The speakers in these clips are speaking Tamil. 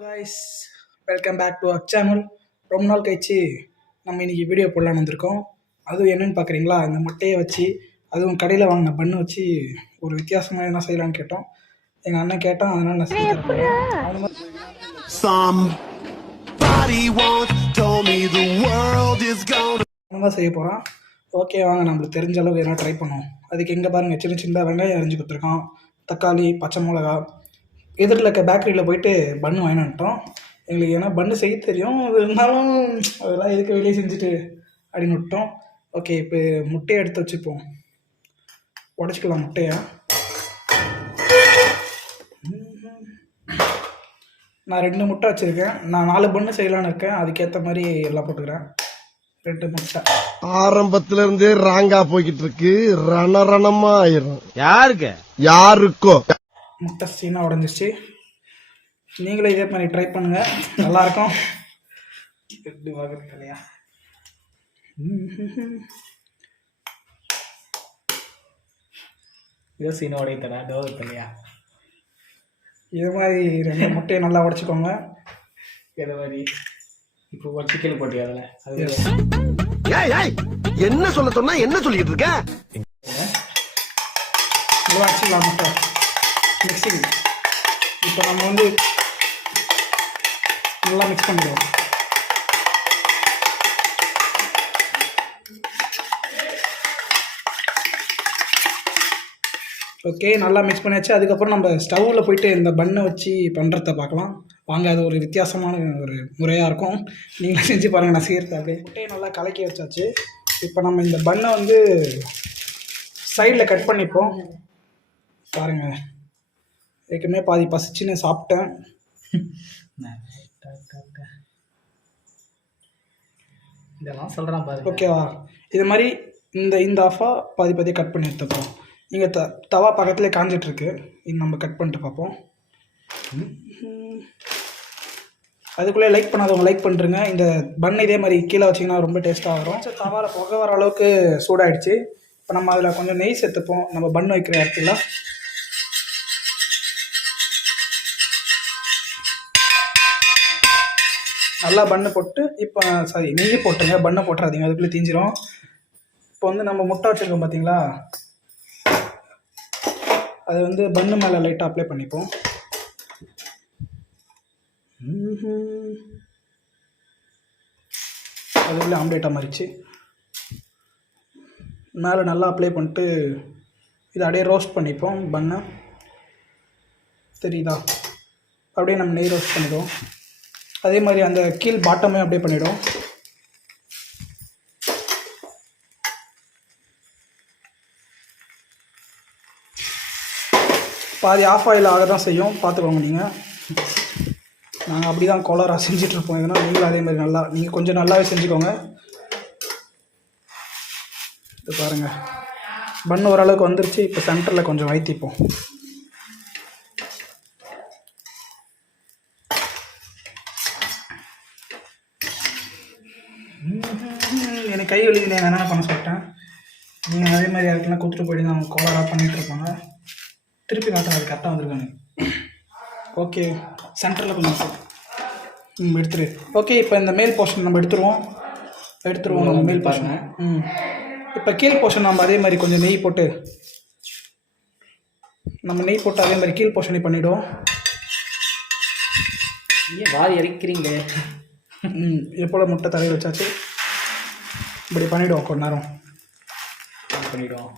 guys, welcome back to our channel. ரொம்ப நாள் கழிச்சு நம்ம இன்னைக்கு வீடியோ போடலான்னு வந்திருக்கோம். அதுவும் என்னன்னு பார்க்குறீங்களா, இந்த முட்டையை வச்சு அதுவும் கடையில் வாங்கின பண்ணு வச்சு ஒரு வித்தியாசமாக என்ன செய்யலான்னு கேட்டோம். எங்கள் அண்ணன் கேட்டான், அதனால் நான் செய்ய தரப்போகிறேன். செய்ய போகிறான். ஓகே வாங்க, நம்மளுக்கு தெரிஞ்ச அளவுக்கு எதனா ட்ரை பண்ணுவோம். அதுக்கு எங்கே பாருங்கள், சின்ன சின்ன வெங்காயம் அரிஞ்சு கொடுத்துருக்கோம், தக்காளி, பச்சை மிளகா. எதிரில் இருக்க பேக்கரியில் போயிட்டு பன்னு வாங்கிட்டு வந்துட்டோம். எங்களுக்கு ஏன்னா பன்னு செய்ய தெரியும், இருந்தாலும் அதெல்லாம் எதுக்கு வெளியே செஞ்சுட்டு அப்படின்னு விட்டோம். ஓகே, இப்போ முட்டையை எடுத்து வச்சுப்போம், உடச்சிக்கலாம் முட்டையை. நான் 2 முட்டை வச்சுருக்கேன். நான் 4 பன்னு செய்யலான்னு இருக்கேன். அதுக்கேற்ற மாதிரி எல்லாம் போட்டுக்கிறேன். 2 முட்டை. ஆரம்பத்துல இருந்தே ராங்கா போய்கிட்டு இருக்கு, ரணரணமா ஆயிரும். யாருக்கு யாருக்கோ முட்டை சீனா உடஞ்சிச்சு. நீங்களும் இதே மாதிரி ட்ரை பண்ணுங்க, நல்லா இருக்கும். இல்லையா இதோ சீனா உடையத்தடா டோர் இல்லையா. இது மாதிரி 2 முட்டையை நல்லா உடச்சிக்கோங்க. இதே மாதிரி இப்போ சிக்கன் போட்டி அதில் அது என்ன சொல்ல சொன்னா என்ன சொல்லிட்டு இருக்க? வச்சுக்கலாம் முட்டை மிக்சிங். இப்போ நம்ம வந்து நல்லா மிக்ஸ் பண்ணிடுவோம். ஓகே, நல்லா மிக்ஸ் பண்ணியாச்சு. அதுக்கப்புறம் நம்ம ஸ்டவ்வில் போயிட்டு இந்த பண்ணை வச்சு பண்ணுறத பார்க்கலாம் வாங்க. அது ஒரு வித்தியாசமான ஒரு முறையாக இருக்கும். நீங்களும் செஞ்சு பாருங்கள், நான் செய்கிறது. அப்படியே முட்டையை நல்லா கலக்கி வச்சாச்சு. இப்போ நம்ம இந்த பண்ணை வந்து சைடில் கட் பண்ணிப்போம். பாருங்கள், ஏற்கனவே பாதி பசிச்சுன்னு சாப்பிட்டேன். இதெல்லாம் சொல்கிறான் பாரு. ஓகேவா, இது மாதிரி இந்த ஆஃபாக பாதியாக கட் பண்ணி எடுத்துப்போம். இங்கே தவா பக்கத்துலேயே காஞ்சிட்ருக்கு. இது நம்ம கட் பண்ணிட்டு பார்ப்போம். அதுக்குள்ளே லைக் பண்ணாதவங்க லைக் பண்ணுறங்க. இந்த பண்ணை இதே மாதிரி கீழே வச்சிங்கன்னா ரொம்ப டேஸ்ட்டாக வரும். தவாவில் புகை வர அளவுக்கு சூடாகிடுச்சு. இப்போ நம்ம அதில் கொஞ்சம் நெய் சேர்த்துப்போம். நம்ம பண்ணு வைக்கிற இடத்துல நல்லா பண்ணு போட்டு, இப்போ நெய் போட்டுருங்க, பண்ணை போட்டுறாதீங்க, அதுக்குள்ளே தீஞ்சிரும். இப்போ வந்து நம்ம முட்டை வச்சுருக்கோம் பார்த்தீங்களா, அது வந்து பண்ணு மேலே லைட்டாக அப்ளை பண்ணிப்போம். அதுக்குள்ளே ஆம்லேட்டாக மாறிச்சு. மேலே நல்லா அப்ளை பண்ணிட்டு இதை அப்படியே ரோஸ்ட் பண்ணிப்போம். பண்ணை தெரியுதா, அப்படியே நம்ம நெய் ரோஸ்ட் பண்ணிடுவோம். அதே மாதிரி அந்த கீழ் பாட்டமே அப்படியே பண்ணிவிடும். பாதி ஆஃப் ஆயில் ஆக தான் செய்யும், பார்த்துக்கோங்க. நீங்கள் நாங்கள் அப்படி தான் கோலராக செஞ்சிட்ருப்போம். எதுனா நீங்களும் அதே மாதிரி நீங்கள் கொஞ்சம் நல்லாவே செஞ்சுக்கோங்க. இது பாருங்கள், பண்ணு ஓரளவுக்கு வந்துருச்சு. இப்போ சென்டரில் கொஞ்சம் வைத்திப்போம். எனக்கு கை வலிக்குது, நான் என்ன பண்ண சொல்லிட்டேன். நீங்கள் அதே மாதிரி யாருக்கெல்லாம் கொடுத்துட்டு போயிட்டு அவங்க கோலராக பண்ணிகிட்ருப்பாங்க. திருப்பி காட்டுறேன், அது கரெக்டாக வந்துருக்காங்க. ஓகே, சென்டரில் கொஞ்சம் எடுத்துரு. ஓகே, இப்போ இந்த மேல் போர்ஷன் நம்ம எடுத்துருவோம் நம்ம மேல் போர்ஷனை. இப்போ கீழ் போர்ஷன் நம்ம அதே மாதிரி கொஞ்சம் நெய் போட்டு அதே மாதிரி கீழ் போர்ஷனை பண்ணிவிடுவோம். ஏன் வாரி இறக்கிறீங்க? இது போல் முட்டை தரையில் வச்சாச்சு. இப்படி பண்ணிவிடுவோம், கொஞ்ச நேரம் பண்ணிவிடுவோம்.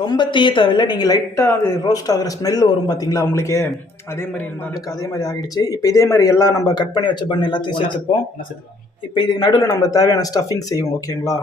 ரொம்ப தீய தேவையில்லை. நீங்கள் லைட்டாக அது ரோஸ்ட் ஆகிற ஸ்மெல் வரும் பார்த்தீங்களா உங்களுக்கு, அதே மாதிரி இருந்தாலும் அதே மாதிரி ஆகிடுச்சு. இப்போ இதே மாதிரி எல்லாம் நம்ம கட் பண்ணி வச்ச பண்ணு எல்லாத்தையும் சேர்த்துப்போம். இப்போ இதுக்கு நடுவில் நம்ம தேவையான ஸ்டஃபிங் செய்வோம். ஓகேங்களா,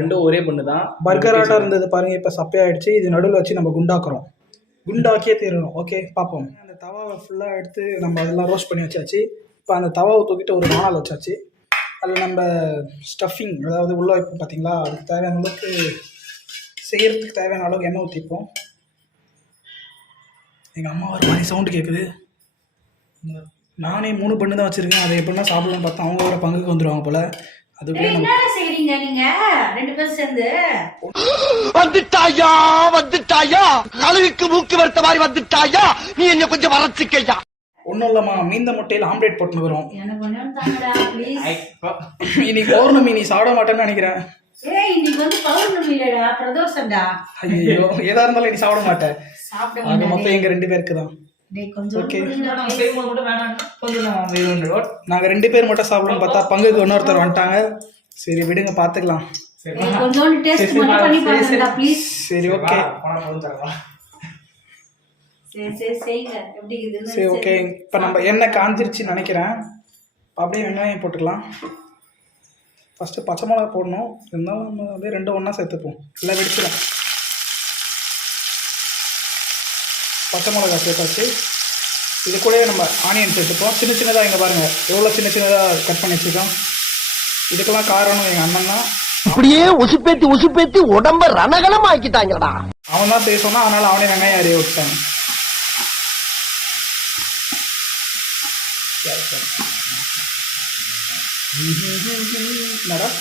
ரெண்டும் ஒரே பண்ணு தான். பர்கராட்டாக இருந்தது பாருங்கள், இப்போ சப்பையாகிடுச்சு. இது நடுவில் வச்சு நம்ம குண்டாக்கியே தீரணும். ஓகே, பார்ப்போம். அந்த தவாவை ஃபுல்லாக எடுத்து நம்ம அதெல்லாம் ரோஸ்ட் பண்ணி வச்சாச்சு. இப்போ அந்த தவாவை தூக்கிட்டு ஒரு வானல் வச்சாச்சு. அதில் நம்ம ஸ்டஃபிங், அதாவது உள்ளே வைப்போம் பார்த்தீங்களா, அதுக்கு தேவையான அளவுக்கு செய்கிறதுக்கு தேவையான அளவுக்கு எண்ணெய் ஊற்றிப்போம். எங்கள் அம்மா ஒரு மாதிரி சவுண்டு கேட்குது. நானே 3 பண்ணு தான் வச்சுருக்கேன். அதை எப்படின்னா சாப்பிடலான்னு பார்த்தா அவங்க வேறு பங்குக்கு வந்துடுவாங்க போல். அதுக்குள்ளே நம்ம என்ன செய்றீங்க நீங்க ரெண்டு பேரும் சேர்ந்து? வந்துட்டாயா வந்துட்டாயா கழுவிக்கு மூக்கு வருத்த மாதிரி வந்துட்டாயா நீ என்ன கொஞ்சம் வளர்ச்சிக்கையா ஒன்றும் இல்லைம்மா, மீந்த முட்டையில் ஆம்லேட் போட்டுக்கிறோம். எனக்கு கொஞ்சம் தாங்கடா ப்ளீஸ். இன்னைக்கு பௌர்ணமி, நீ சாப்பிட மாட்டேன்னு நினைக்கிறேன். ஏய் இன்னைக்கு வந்து பௌர்ணமி இல்லடா, பிரதோஷம்டா. ஐயோ, ஏதா இருந்தாலும் நீ சாப்பிட மாட்டேன். சாப்பிட அது மாட்டேன். மொத்தம் எங்கள் 2 பேருக்கு தான். டேய் கொஞ்சம் Okay. செய்யும்போது மட்டும் வேணாம், கொஞ்சம் நாங்கள் 2 பேர் மட்டும் சாப்பிடணும்னு பார்த்தா பங்குக்கு இன்னொருத்தர் வந்துட்டாங்க. சரி விடுங்க, பார்த்துக்கலாம். கொஞ்சோண்டு டேஸ்ட் மட்டும் பண்ணி பாருங்கடா ப்ளீஸ். சரி ஓகே, சரி சரி செய்யுங்க. எப்படி இருக்குதுன்னு சரி ஓகே. இப்போ நம்ம எண்ணெய் காஞ்சிருச்சுன்னு நினைக்கிறேன். அப்படியே வெங்காயம் போட்டுக்கலாம். ஃபஸ்ட்டு பச்சை மிளகா போடணும், இருந்தாலும் நம்ம அப்படியே 2 ஒன்றா சேர்த்துப்போம். எல்லாம் வெடிச்சிடும். பச்சை மிளகா சேர்த்தாச்சு. இது கூடவே நம்ம ஆனியன் சேர்த்துப்போம். சின்ன சின்னதாக இங்கே பாருங்கள் எவ்வளோ சின்ன சின்னதாக கட் பண்ணி வச்சுருக்கோம். இதுக்கெல்லாம் காரணம் எங்கள் அண்ணன் தான். அப்படியே உசுப்பேத்தி உடம்ப ரணகலம் ஆக்கிட்டாங்கடா. அவன் தான் செய்ய சொன்னான், அதனால் அவனே வெங்காயம் அறிய விட்டாங்க. மேடம்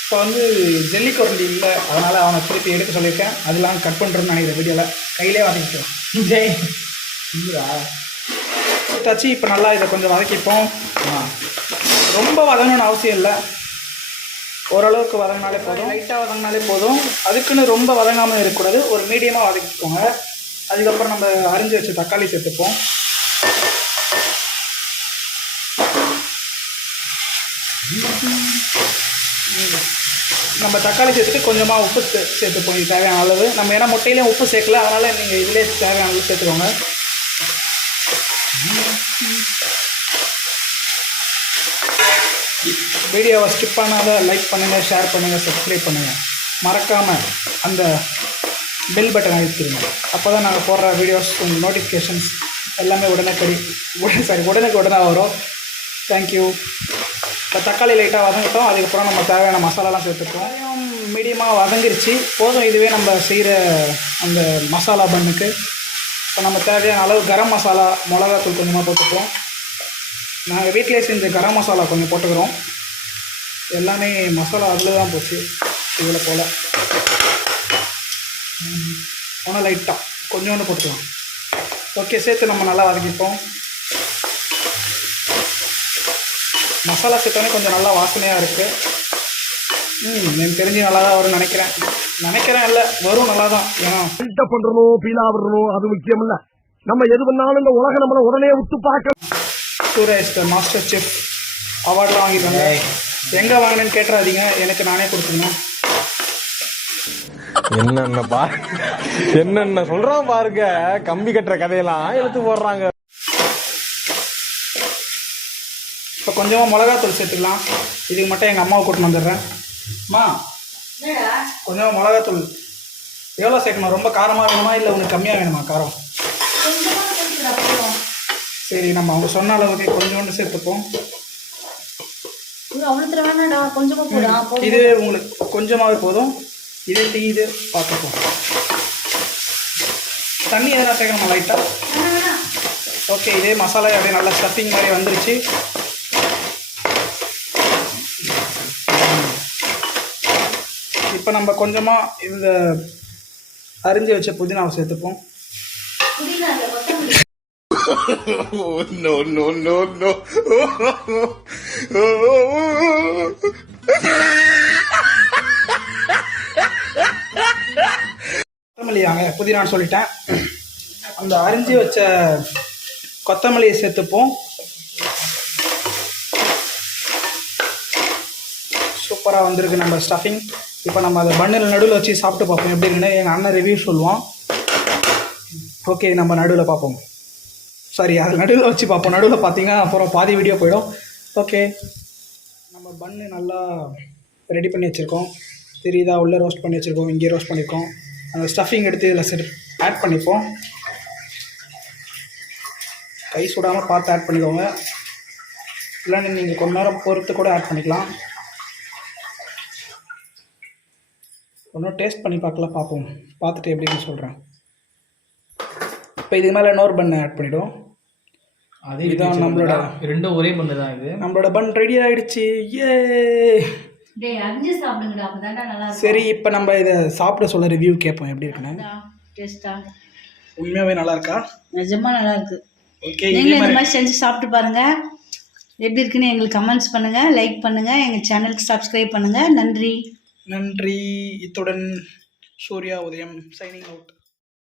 இப்போ வந்து ஜெல்லி குரண்டி இல்லை, அதனால் அவனை திருப்பி எடுக்க சொல்லியிருக்கேன். அதெல்லாம் கட் பண்ணுறேன்னு நினைக்கிறேன். வீடியோவில் கையிலே வதக்கிட்டோம். ஜெய் இல்லைடா தச்சு. இப்போ நல்லா இதை கொஞ்சம் வதக்கிப்போம். ரொம்ப வதங்கணும்னு அவசியம் இல்லை, ஓரளவுக்கு வதங்கினாலே போதும், லைட்டாக வதங்கினாலே போதும். அதுக்குன்னு ரொம்ப வதங்காமல் இருக்கக்கூடாது, ஒரு மீடியமாக வதக்கிக்கோங்க. அதுக்கப்புறம் நம்ம அரிஞ்சு வச்ச தக்காளி சேர்த்துப்போம். நம்ம தக்காளி சேர்த்துட்டு கொஞ்சமாக உப்பு சேர்த்துப்போம். இது தேவையான அளவு. நம்ம ஏன்னா முட்டையிலையும் உப்பு சேர்க்கல, அதனால் நீங்கள் இதிலே தேவையான அளவு சேர்த்துக்கோங்க. வீடியோவை ஸ்கிப் பண்ணாத லைக் பண்ணுங்கள், ஷேர் பண்ணுங்கள், சப்ஸ்கிரைப் பண்ணுங்கள். மறக்காமல் அந்த பெல் பட்டன் அழுத்திடுங்க. அப்போ தான் நாங்கள் போடுற வீடியோஸ் நோட்டிஃபிகேஷன்ஸ் எல்லாமே உடனே வரும். தேங்க்யூ. இப்போ தக்காளி லைட்டாக வதங்கிட்டோம். அதுக்கப்புறம் நம்ம தேவையான மசாலாலாம் சேர்த்துப்போம். மீடியமாக வதங்கிருச்சு, போதும். இதுவே நம்ம செய்கிற அந்த மசாலா பன்னுக்கு. இப்போ நம்ம தேவையான அளவு கரம் மசாலா, மிளகாத்தூள் கொஞ்சமாக போட்டுப்போம். நாங்கள் வீட்டிலே செஞ்ச கரம் மசாலா கொஞ்சம் போட்டுக்கிறோம். எல்லாமே மசாலா அதில் தான் போச்சு. இதில் போல் ஒன்றும் லைட்டாக கொஞ்சோண்டு போட்டுக்கலாம். ஓகே, சேர்த்து நம்ம நல்லா வதக்கிப்போம். மசாலா சேர்த்தோன்னே கொஞ்சம் நல்லா வாசனையாக இருக்குது. எனக்கு தெரிஞ்சு நல்லா தான் வரும்னு நினைக்கிறேன் இல்லை வரும், நல்லா தான். ஏன்னா பண்றணும் பீலா விடணும் அது முக்கியம் இல்ல. நம்ம எது பண்ணாலும் இந்த உலக நம்மள உடனே விட்டு பார்க்க. சூரேஷ் மாஸ்டர் செஃப் அவார்டெலாம் வாங்கிட்டாங்க. எங்கே வாங்கினேன்னு கேட்டுறாதீங்க, எனக்கு நானே கொடுத்துக்கணும். என்னென்ன சொல்றான் பாருங்க, கம்பி கட்டுற கதையெல்லாம் எடுத்து போடுறாங்க. இப்போ கொஞ்சமாக மிளகாத்தூள் சேர்த்துக்கலாம். இதுக்கு மட்டும் எங்கள் அம்மாவை கூட்டின்னு வந்துடுறேன். அம்மா கொஞ்சமாக மிளகாத்தூள் எவ்வளோ சேர்க்கணும்? ரொம்ப காரமாக வேணுமா இல்லை உனக்கு கம்மியாக வேணுமா காரம்? சரி, நம்ம அவங்க சொன்ன அளவுக்கு கொஞ்சோண்டு சேர்த்துப்போம். இது உங்களுக்கு கொஞ்சமாகவே போதும். இதே இது பார்த்துப்போம். தண்ணி எதனா சேர்க்கணுமா லைட்டாக? ஓகே, இதே மசாலா அப்படியே நல்லா ஸ்டஃபிங் மாதிரி வந்துருச்சு. இப்போ நம்ம கொஞ்சமாக இந்த அரிஞ்சு வச்ச புதினாவை சேர்த்துப்போம். கொத்தமல்லியாங்க புதினான்னு சொல்லிட்டேன். அந்த அரிஞ்சு வச்ச கொத்தமல்லியை சேர்த்துப்போம். சூப்பராக வந்திருக்கு நம்ம ஸ்டஃபிங். இப்போ நம்ம அதை பன்னில் நடுவில் வச்சு சாப்பிட்டு பார்ப்போம் எப்படி இருக்குன்னு. எங்கள் அண்ணன் ரிவ்யூ சொல்லுவான். ஓகே, நம்ம நடுவில் பார்ப்போம். சாரி, அது நடுவில் வச்சு பார்ப்போம். நடுவில் பார்த்தீங்கன்னா அப்புறம் பாதி வீடியோ போயிடும். ஓகே, நம்ம பன்னு நல்லா ரெடி பண்ணி வச்சுருக்கோம். தெரியுதா? உள்ளே ரோஸ்ட் பண்ணி வச்சுருக்கோம், இங்கே ரோஸ்ட் பண்ணியிருக்கோம். அந்த ஸ்டஃபிங் எடுத்து இதில் ஆட் பண்ணிப்போம். கை சுடாமல் பார்த்து ஆட் பண்ணிக்கோங்க, இல்லைன்னு நீங்கள் கொஞ்ச நேரம் பொறுத்து கூட ஆட் பண்ணிக்கலாம். ஒன்றும் டேஸ்ட் பண்ணி பார்ப்போம். பார்த்துட்டு எப்படின்னு சொல்கிறேன். இப்போ இதுக்கு மேலே இன்னொரு பண்ணை ஆட் பண்ணிவிடுவோம். அதே இதான் நம்மளோட ரெண்டும் ஒரே பண்ணு தான் இது. நம்மளோட பன் ரெடி ஆயிடுச்சு. ஏ டேய் அரிஞ்சு சாப்பிடுங்கடா, அப்பதான்டா நல்லா இருக்கும். சரி, இப்போ நம்ம இதை சாப்பிட சொல்ல ரிவ்யூ கேட்போம் எப்படி இருக்குன்னு. டேஸ்டா உண்மையாகவே நல்லா இருக்கா? நிஜமா நல்லா இருக்கு. ஓகே, நீங்களும் இந்த மாதிரி செஞ்சு சாப்பிட்டு பாருங்க. எப்படி இருக்குன்னு எங்களுக்கு கமெண்ட்ஸ் பண்ணுங்க, லைக் பண்ணுங்க, எங்க சேனலுக்கு சப்ஸ்கிரைப் பண்ணுங்க. நன்றி. நன்றி. இத்துடன் சூர்யா உதயம் சைனிங் அவுட்.